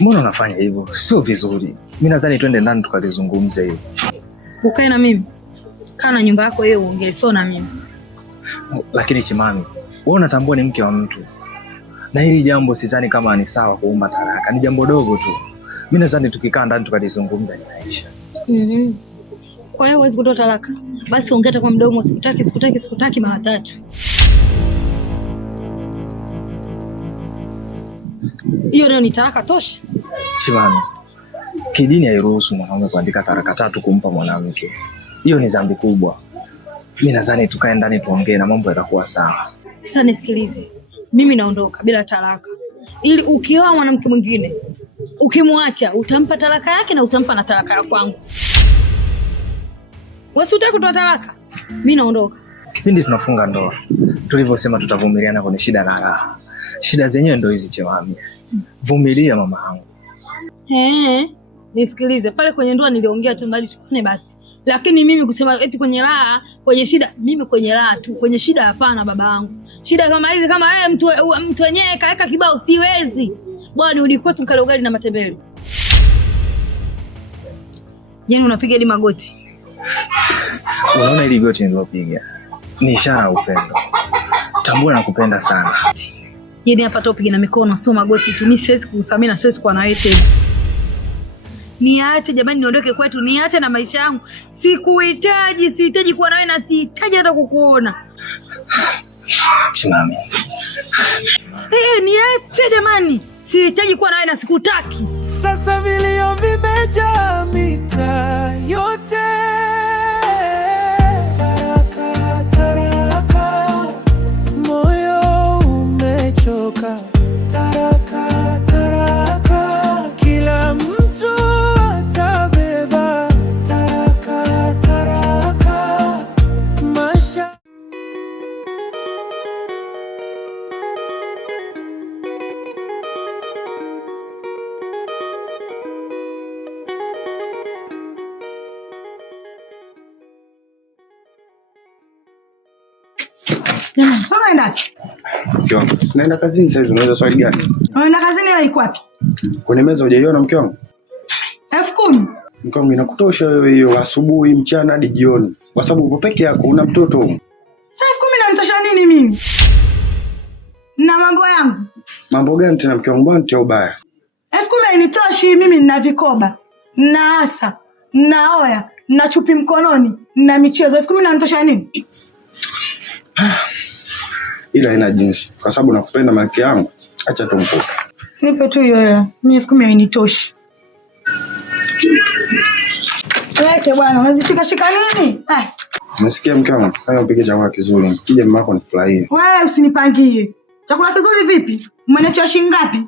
Mbona unafanya hivyo? Sio vizuri. Mimi nadhani twende ndani tukalizungumze hili. Ukae na mimi. Kaa na nyumba yako wewe uongee, sio na mimi. Lakini Chimami, wewe unatambua ni mke wa mtu. Na hili jambo sidhani kama ni sawa kuomba talaka. Ni jambo dogo tu. Mimi nadhani tukikaa ndani tukalizungumza linaisha. Kwa hiyo huwezi kutoa talaka. Basi ongea kwa mdomo, sikutaki mara 3. Hiyo leo ni talaka tosha. Chimami, kidini hairuhusu mwanaume kuandika talaka 3 kumpa mwanamke. Hiyo ni dhambi kubwa. Mimi nadhani tukae ndani tuongee na mambo yatakuwa sawa. Sasa nisikilize. Mimi naondoka bila talaka. Ili ukioa mwanamke mwingine, ukimwacha utampa talaka yake na utampa na talaka ya kwangu. Wewe unataka kutoa talaka? Mimi naondoka. Kipindi tunafunga ndoa, tulivyosema tutavumiliana kwenye shida na raha. Shida zenyewe ndio hizi Chimami. Vumilia mama yangu. Nisikilize. Pale kwenye ndoa niliongea tu mbali tukone basi. Lakini mimi kusema eti kwenye raha, kwenye shida, mimi kwenye raha tu. Kwenye shida hapana baba yangu. Shida kama hizi kama mtu wenyewe kaweka kibao siwezi. Bwana ulikuwa tukale ugali na matembele. Yaani unapiga hadi magoti. Unaona ile goti nilopiga ni ishara ya upendo. Tambua nakupenda sana. Yaani hapa tu upige na mikono sio magoti tu. Mimi siwezi kukusamia na siwezi kuwa na wewe tena. Niache jamani, niondoke kwetu, niache na maisha yangu. Sikuhitaji, sihitaji kuwa na wewe na sihitaji hata kukuona. Chimami. Niache jamani. Sihitaji kuwa na wewe na sikutaki. Sasa vilio vimejaa mitaa yote. Taraka, taraka, moyo umechoka. Taraka, taraka, kila mtu atabeba. Taraka, taraka, maisha. Unaenda? Mke wangu, sinaenda kazini sasa hivi, unaweza swali gani? Unaenda kazini na iko wapi? Kwenye meza hujaiona mke wangu? 10,000. Mke wangu, inakutosha wewe hiyo asubuhi, mchana hadi jioni. Kwa sababu uko peke yako, una mtoto. Sasa 10,000 inanitosha nini mimi? Na mambo yangu. Mambo gani tena mke wangu, mbona tia ubaya? 10,000 hainitoshi mimi, nina vikoba. Nina asa, nina oya, nina chupi mkononi, nina michezo. 10,000 inanitosha nini? Ila haina jinsi. Kwa sababu nakupenda malkia yangu, acha tu mkopo. Nipe tu hiyo hela. Mimi 10,000 hainitoshi. Weke bwana, unazishika shika nini? Umesikia mke wangu? Haya upike chakula kizuri. Kija mama yako nifurahie. Wewe usinipangie. Chakula kizuri vipi? Umeniachia shilingi ngapi?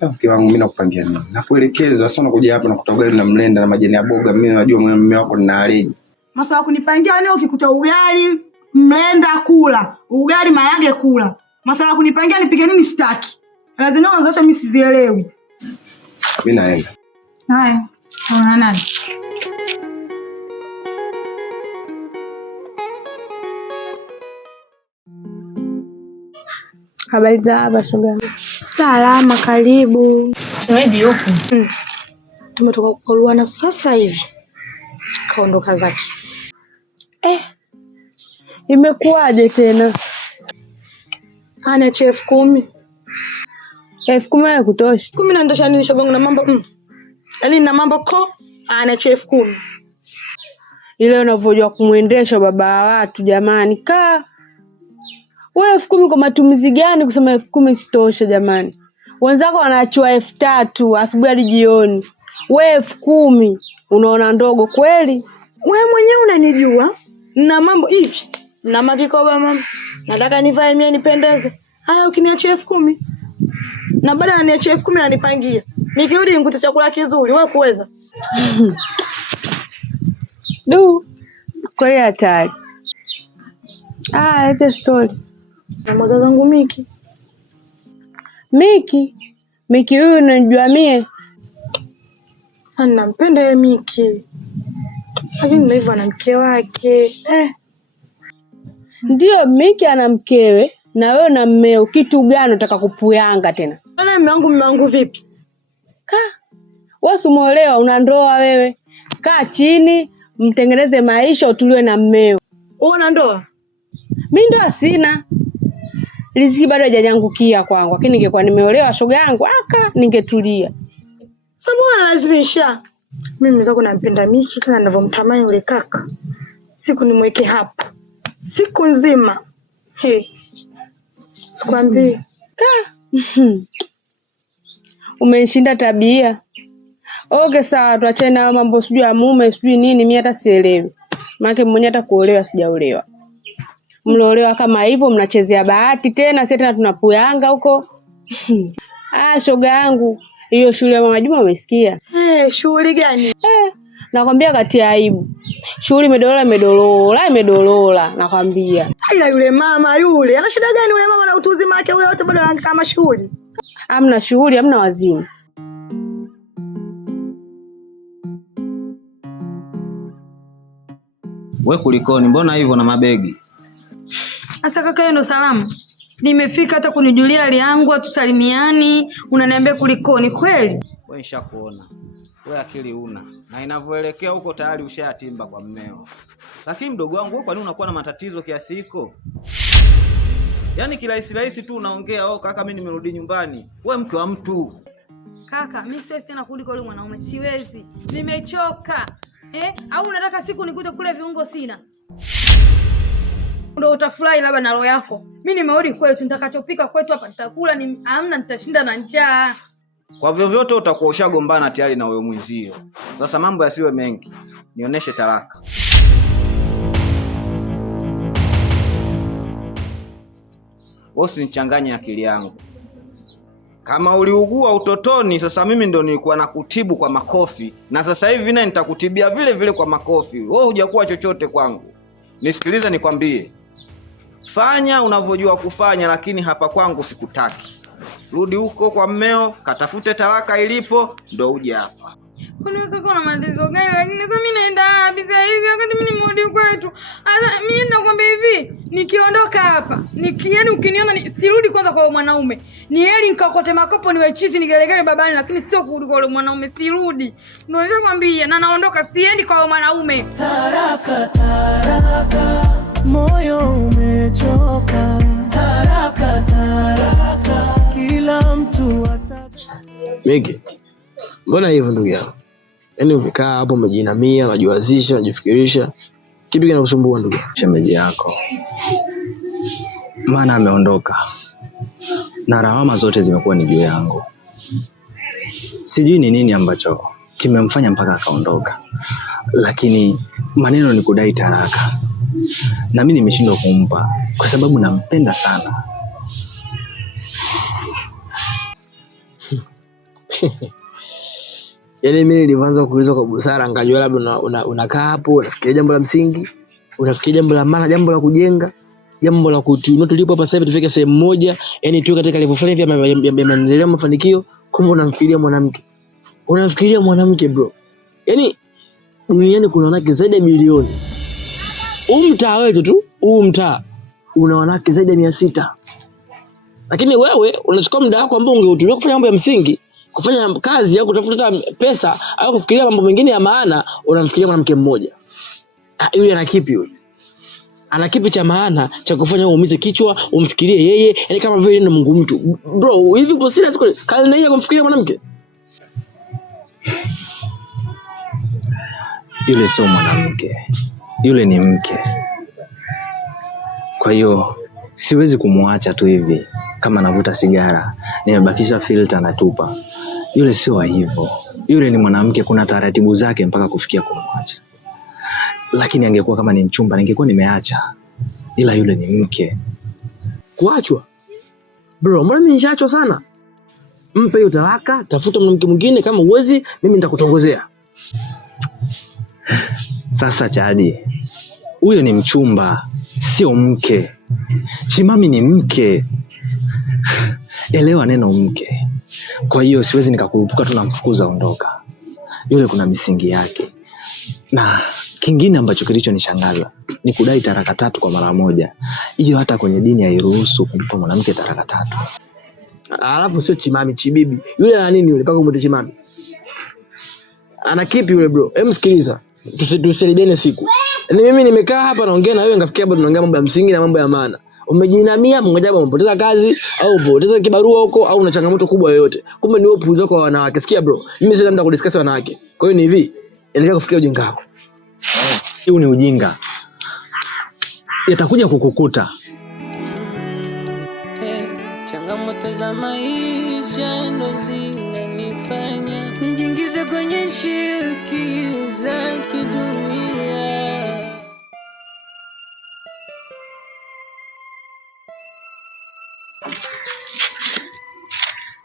Mke wangu, mimi nakupangia nini? Nakuelekeza sana kuja hapa na kutoa ugali na mlenda na majani ya boga. Mimi najua mume wako nina allergy. Masuala kunipangia leo ukikuta ugali, mlenda kula, ugali maharage kula. Masuala kunipangia nipige nini sitaki. Lazima unazote mimi sizielewi. Mimi naenda. Haya, una nani? Habari za hapa shoga? Salama, karibu. Shemeji yupo. Tumetoka kuolewana sasa hivi. Kaondoka zake. Imekuwaje tena? Ana 10,000. 10,000 ya kutosha. 10 na ndosha nini shoga, na mambo yaani na mambo ana 10,000. Ile unavyojua kumwendesha baba wa watu jamani. Wewe 10,000 kwa matumizi gani kusema 10,000 sitosha jamani? Wenzako wanaachua 3,000 asubuhi hadi jioni. Wewe 10,000 unaona ndogo kweli? Wewe mwenyewe unanijua na mambo hivi. Na mavikoba mama. Nataka nivae mimi nipendeze. Haya ukiniachia 10,000. Na baada ya niachia 10,000 nanipangia. Nikirudi nikute chakula kizuri, wewe kuweza. Kweli hatari. Acha story. Na mwaza zangu Miki. Miki huyu unajua mie? Anampenda yeye Miki. Lakini ndivyo ana mke wake. Ndio Miki ana mkewe Na wewe na mmeo kitu gani unataka kupuyanga tena? Ana mume wangu vipi? Wewe umeolewa, una ndoa wewe. Kaa chini, mtengeneze maisha, utuliwe na mmeo. Wewe una ndoa? Mimi ndoa sina. Riziki bado hajanyangukia kwangu, lakini ningekuwa nimeolewa shoga yangu ningetulia. Sababu lazimisha. Mimi mzako nampenda Miki tena ninavyomtamani yule kaka. Siku nimweke hapa. Siku nzima. Sikwambii. Umenishinda tabia. Okay sawa, tuachane na mambo sijui ya mume sijui nini, mimi hata sielewi. Maana mmoja hata kuolewa sijaolewa. Mliolewa kama hivyo mnachezea bahati tena, sisi tena tunapuyanga huko. Shoga yangu, hiyo shule ya Mama Juma umesikia? Shughuli gani? Nakwambia kati ya aibu. Shughuli imedolola nakwambia. Ila yule mama yule, ana shida gani yule mama na utu uzima wake ule wote bado anaangaika kama shughuli? Hamna shughuli, hamna wazimu. We kulikoni, mbona hivyo na mabegi? Asa kaka, hiyo ndo salamu? Nimefika hata kunijulia hali yangu, atusalimiani, unaniambia kulikoni kweli? Wewe nishakuona. Wewe akili una. Na inavyoelekea huko tayari ushayatimba kwa mmeo. Lakini mdogo wangu, kwa nini unakuwa na matatizo kiasi hiko? Yaani kirahisi tu unaongea, kaka mimi nimerudi nyumbani. Wewe mke wa mtu. Kaka, mimi siwezi tena kurudi kwa yule mwanaume, siwezi. Nimechoka. Au unataka siku nikuje kule viungo sina? Ndio utafurahi labda na roho yako. Mimi nimerudi kwetu, nitakachopika kwetu hapa nitakula, hamna nitashinda na njaa. Kwa vyovyote utakuwa ushagombana tayari na wewe mwenzio. Sasa mambo yasiwe mengi. Nionyeshe talaka. Usinichanganye akili yangu. Kama uliugua utotoni, sasa mimi ndo nilikuwa nakutibu kwa makofi, na sasa hivi na nitakutibia vile vile kwa makofi. Wewe hujakuwa chochote kwangu. Nisikilize nikwambie. Fanya unavyojua kufanya, lakini hapa kwangu sikutaki. Rudi huko kwa mmeo, katafute talaka ilipo, ndo uje hapa. Kwani wewe kaka una matatizo gani? Lakini sasa mimi naenda biza hizi wakati mimi nimerudi kwetu. Sasa mimi nakwambia hivi, nikiondoka hapa, yaani ukiniona sirudi kwanza kwa mwanaume. Ni heri nikakote makopo niwe chizi nigelegele babani, lakini sio kurudi kwa yule mwanaume, sirudi. Ndio nakwambia, na naondoka, siendi kwa mwanaume. Taraka, moyo umechoka. Taraka, kila mtu Miki, mbona hivyo ndugu yangu? Yaani umekaa hapo umejinamia, unajiwazisha, unajifikirisha. Kipi kinakusumbua ndugu? Shemeji yako. Maana ameondoka. Na lawama zote zimekuwa ni juu yangu. Sijui ni nini ambacho kimemfanya mpaka akaondoka. Lakini maneno ni kudai talaka. Na mimi nimeshindwa kumpa kwa sababu nampenda sana. Yaani mimi nilianza kuuliza kwa busara, ngajua labda unakaa hapo unafikiria jambo la msingi, unafikiria jambo la maana, jambo la kujenga, jambo la kutuinua tulipo hapa sasa hivi tufike sehemu moja, yani tuwe katika level fulani ya maendeleo, mafanikio. Kumbe unamfikiria mwanamke. Unafikiria mwanamke bro. Yaani duniani kuna wanawake zaidi ya milioni. Mtaa wetu tu, mtaa una wanawake zaidi ya 600. Lakini wewe unachukua muda wako ambao ungeutumia kufanya mambo ya msingi, kufanya kazi au kutafuta pesa au kufikiria mambo mengine ya maana, unamfikiria mwanamke mmoja. Yule ana kipi yule? Ana kipi cha maana cha kufanya uumize kichwa, umfikirie yeye, yani kama vile ni Mungu mtu. Bro, hivi upo serious kweli? Kazi yeye kumfikiria mwanamke? Yule sio mwanamke. Yule ni mke. Kwa hiyo siwezi kumuacha tu hivi kama navuta sigara, nimebakisha filter natupa. Yule sio hivyo. Yule ni mwanamke, kuna taratibu zake mpaka kufikia kumwacha. Lakini angekuwa kama ni mchumba ningekuwa nimeacha. Ila yule ni mke. Kuachwa? Bro, mbona mimi nishaachwa sana? Mpe hiyo talaka, tafuta mwanamke mwingine, kama uwezi mimi nitakutongozea. Sasa Chadi, huyo ni mchumba, sio mke. Chimami ni mke. Elewa neno mke. Kwa hiyo siwezi nikakurupuka tu namfukuza ondoka. Yule kuna misingi yake. Na Kingine ambacho kilichonishangaza ni kudai talaka 3 kwa mara moja. Hiyo hata kwenye dini hairuhusu kumpa mwanamke talaka 3. Alafu sio chimami, chibibi. Yule ana nini yule mpaka kumwita chimami? Ana kipi yule bro? Sikiliza. Tusaidiane siku. Yaani mimi nimekaa hapa naongea na wewe ngafikia bado tunaongea mambo ya msingi na mambo ya maana. Umejinamia mmoja hapo umepoteza kazi au umepoteza kibarua huko au una changamoto kubwa yoyote. Kumbe ni wewe upuuzi wako wa wanawake. Sikia bro, mimi sina muda kudiscuss wanawake. Kwa hiyo ni hivi, endelea kufikiria ujinga wako. Huu ni ujinga. Yatakuja kukukuta. Changamoto za maisha ndo zinanifanya nijiingize kwenye shirki za kidunia.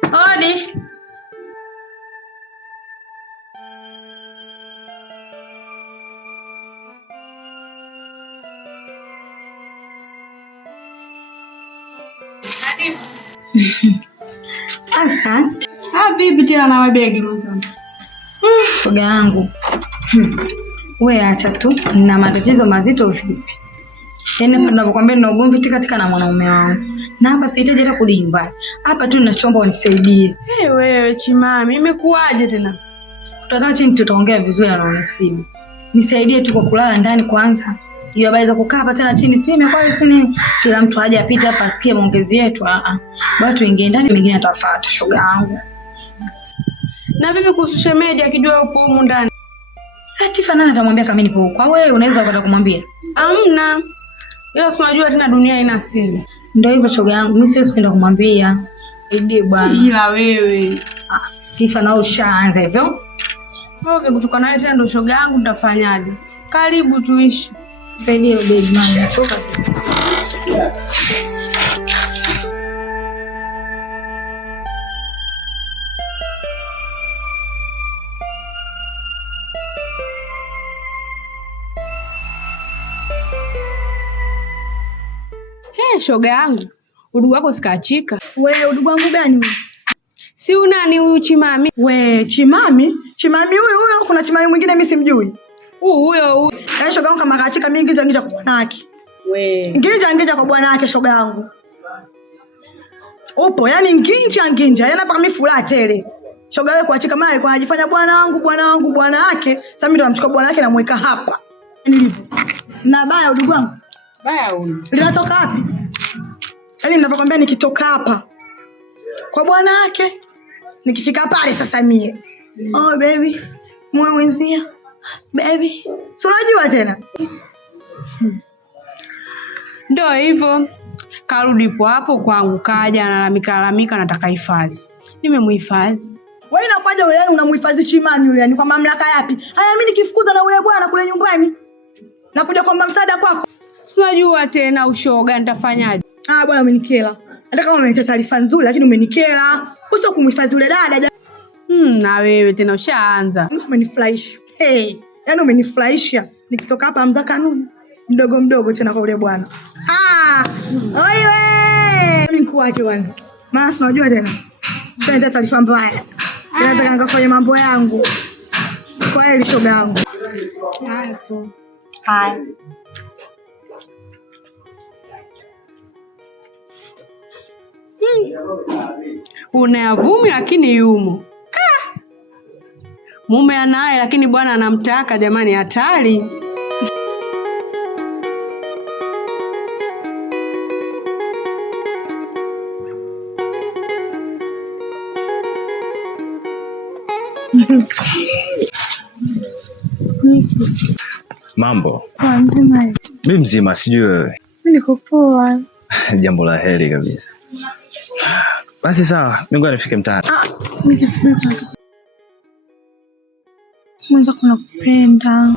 Odi. Asante. Vipi tena na mabegi mwanangu? Shoga yangu. Wewe acha tu, nina matatizo mazito vipi? Yaani hapa ninapokuambia nina ugomvi katika na mwanaume wangu. Na hapa sihitaji hata kurudi nyumbani. Hapa tu ninachoomba unisaidie. Wewe chimami, imekuaje tena? Tutakaa chini tutaongea vizuri na unasimu. Nisaidie tu kwa kulala ndani kwanza. Hiyo habari za kukaa hapa tena chini sio imekuwa sio nini? Kila mtu aje apite hapa asikie maongezi yetu. Bwana tuingie ndani, mengine atafuata shoga yangu. Na vipi kuhusu shemeji akijua upo humu ndani? Sasa Tifa nani atamwambia kama nipo huko? Wewe unaweza kwenda kumwambia? Hamna. Ila si unajua tena dunia ina siri. Ndio hivyo shoga yangu, mimi siwezi kwenda kumwambia. Ndiye bwana. Ila wewe, Tifa nao ushaanza hivyo. Okay, kutoka nawe tena ndo shoga yangu tutafanyaje? Karibu tuishi. Saidie baby mama, choka. Shoga yangu, udugu wako sikaachika. Wewe udugu wangu gani wewe? Si unani huyu chimami? We chimami? Chimami huyo kuna chimami mwingine mimi simjui. Huyo. Yaani shoga yangu kama kaachika mimi ngija kwa bwana wake. Ngija kwa bwana wake shoga yangu. Upo yani nginja. Yaani hapa mimi furaha tele. Shoga wewe kuachika mali kwa anajifanya bwana wake. Sasa mimi ndo namchukua bwana wake namweka hapa. Nilivyo. Na baya udugu wangu. Baya huyu. Linatoka wapi? Yaani ninapokuambia nikitoka hapa kwa bwana wake nikifika pale sasa mie. Oh baby, mwenzia. Baby, si unajua tena. Ndio hivyo. Karudi hapo kwangu kaja analalamika nataka hifadhi. Nimemhifadhi. Wewe inakuja yule unamhifadhi chimani yule ni kwa mamlaka yapi? Haya mimi nikifukuza na ule bwana kule nyumbani. Nakuja kuomba msaada kwako. Unajua tena ushoga nitafanyaje? Bwana umenikela. Hata kama umeleta taarifa nzuri lakini umenikela. Usio kumhifadhi yule dada. Na wewe tena ushaanza. Umenifurahisha. Yaani umenifurahisha. Nikitoka hapa amza kanuni. Mdogo tena kwa yule bwana. Oye! Mimi nikuache kwanza. Maana unajua tena. Sasa taarifa mbaya. Nataka nikafanye mambo yangu. Kwa ile shoga yangu. Hai. Unayavumi lakini yumo. Mume anaye lakini bwana anamtaka jamani hatari. Mambo. Mzima. Mimi mzima, sijui wewe. Mimi niko poa. Jambo la heri kabisa. Basi sawa, mimi ngoja nifike mtaani. Nikisema mwanzo kuna kupenda.